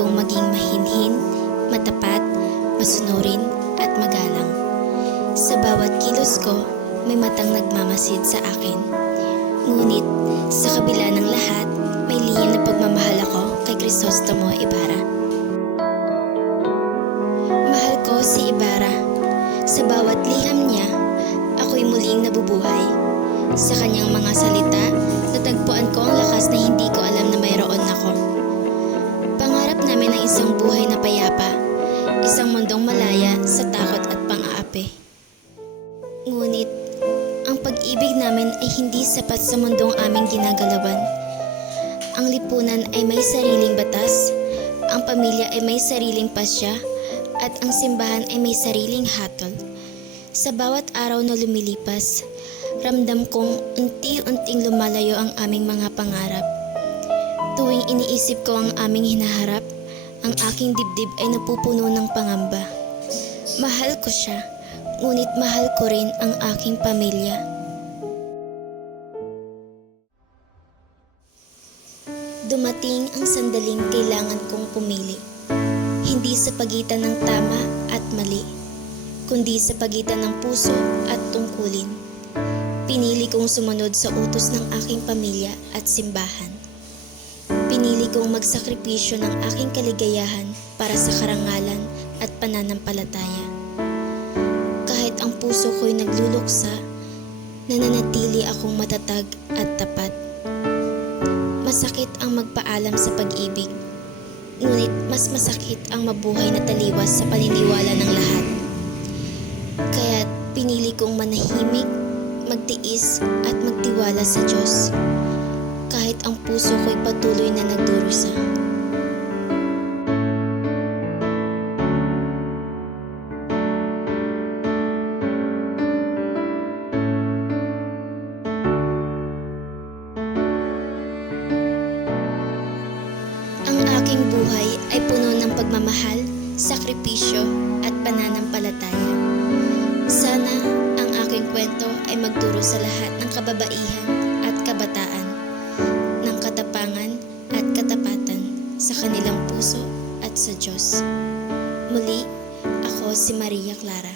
kong maging mahinhin, matapat, masunurin at magalang. Sa bawat kilos ko, may matang nagmamasid sa akin. Ngunit sa kabila ng lahat, may lihim na pagmamahal ako kay Crisostomo Ibarra. Mahal ko si Ibarra. Sa bawat liham niya, ako'y muling nabubuhay. Sa kanyang mga salita, natagpuan ko ang lakas na hindi ko alam na mayroon ako. Pangarap namin ang isang buhay na payapa, isang mundong malaya sa takot at pang-aapi. Ngunit, ang pag-ibig namin ay hindi sapat sa mundong aming ginagalawan. Ang lipunan ay may sariling batas, ang pamilya ay may sariling pasya, at ang simbahan ay may sariling hatol. Sa bawat araw na lumilipas, ramdam kong unti-unting lumalayo ang aming mga pangarap. Tuwing iniisip ko ang aming hinaharap, ang aking dibdib ay napupuno ng pangamba. Mahal ko siya, ngunit mahal ko rin ang aking pamilya. Dumating ang sandaling kailangan kong pumili. Hindi sa pagitan ng tama at mali, kundi sa pagitan ng puso at tungkulin. Pinili kong sumunod sa utos ng aking pamilya at simbahan. Pinili kong magsakripisyo ng aking kaligayahan para sa karangalan at pananampalataya. Kahit ang puso ko'y nagluluksa, nananatili akong matatag at tapat. Masakit ang magpaalam sa pag-ibig, ngunit mas masakit ang mabuhay na taliwas sa paniniwala ng lahat. Kaya't pinili kong manahimik, magtiis at magtiwala sa Diyos, kahit ang puso ko'y patuloy na nagdurusa. Ang aking buhay ay puno ng pagmamahal, sakripisyo at pananampalataya. Sana ang aking kwento ay magturo sa lahat ng kababaihan at kabataan, ng katapangan at katapatan sa kanilang puso at sa Diyos. Muli, ako si Maria Clara.